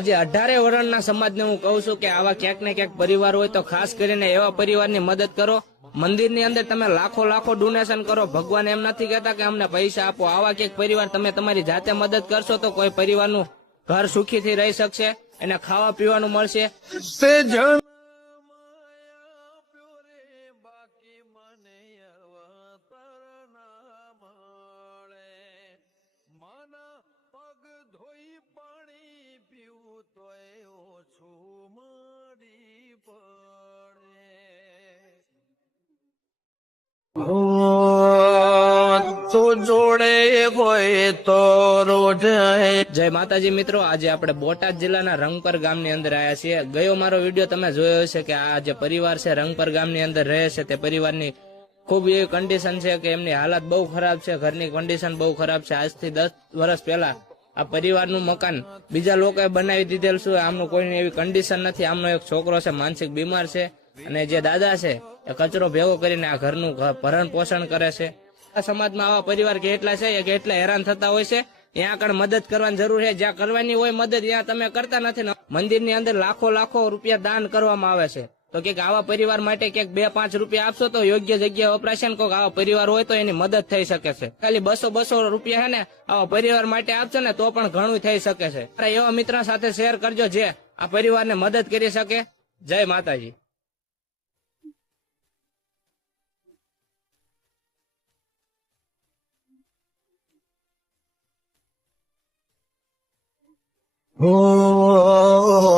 આજે 18 વર્ષના સમાજને હું કહું છું કે આવા ક્યાંક ને ક્યાંક પરિવાર હોય તો ખાસ કરીને એવા પરિવારની મદદ કરો। મંદિરની અંદર તમે લાખો લાખો ડોનેશન કરો, ભગવાન એમ નથી કહેતા કે અમને પૈસા આપો। આવા ક્યાંક પરિવાર તમે તમારી જાતે મદદ કરશો તો કોઈ પરિવારનું ઘર સુખીથી રહી શકશે, એને ખાવા પીવાનું મળશે। જય માતાજી મિત્રો, આજે આપણે બોટાદ જિલ્લાના રંગપર ગામની અંદર આવ્યા છીએ। ગયો મારો વિડીયો તમે જોયો હશે કે આ જે પરિવાર છે રંગપર ગામની અંદર રહે છે તે પરિવારની ખૂબ એવી કન્ડિશન છે કે એમની હાલત બહુ ખરાબ છે, ઘરની કન્ડિશન બહુ ખરાબ છે। આજથી 10 વર્ષ પહેલા આ પરિવારનું મકાન બીજા લોકોએ બનાવી દીધેલ છે। આમનું કોઈની એવી કન્ડિશન નથી। આમનો એક છોકરો છે માનસિક બીમાર છે અને જે દાદા છે એ કચરો ભેગો કરીને આ ઘરનું ભરણ પોષણ કરે છે। આ સમાજમાં આવા પરિવાર કેટલા છે કે એટલા હેરાન થતા હોય છે, ત્યાં આગળ મદદ કરવાની જરૂર છે। જ્યાં કરવાની હોય મદદ ત્યાં તમે કરતા નથી। મંદિરની અંદર લાખો લાખો રૂપિયા દાન કરવામાં આવે છે, તો કે આવા પરિવાર માટે ક્યાંક 2-5 રૂપિયા આપશો તો યોગ્ય જગ્યાએ વપરાશે ને કોઈક આવા પરિવાર હોય તો એની મદદ થઈ શકે છે। ખાલી 200 રૂપિયા છે ને આવા પરિવાર માટે આપશો ને તો પણ ઘણું થઈ શકે છે। એવા મિત્ર સાથે શેર કરજો જે આ પરિવારને મદદ કરી શકે। જય માતાજી। हो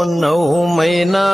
9 महीना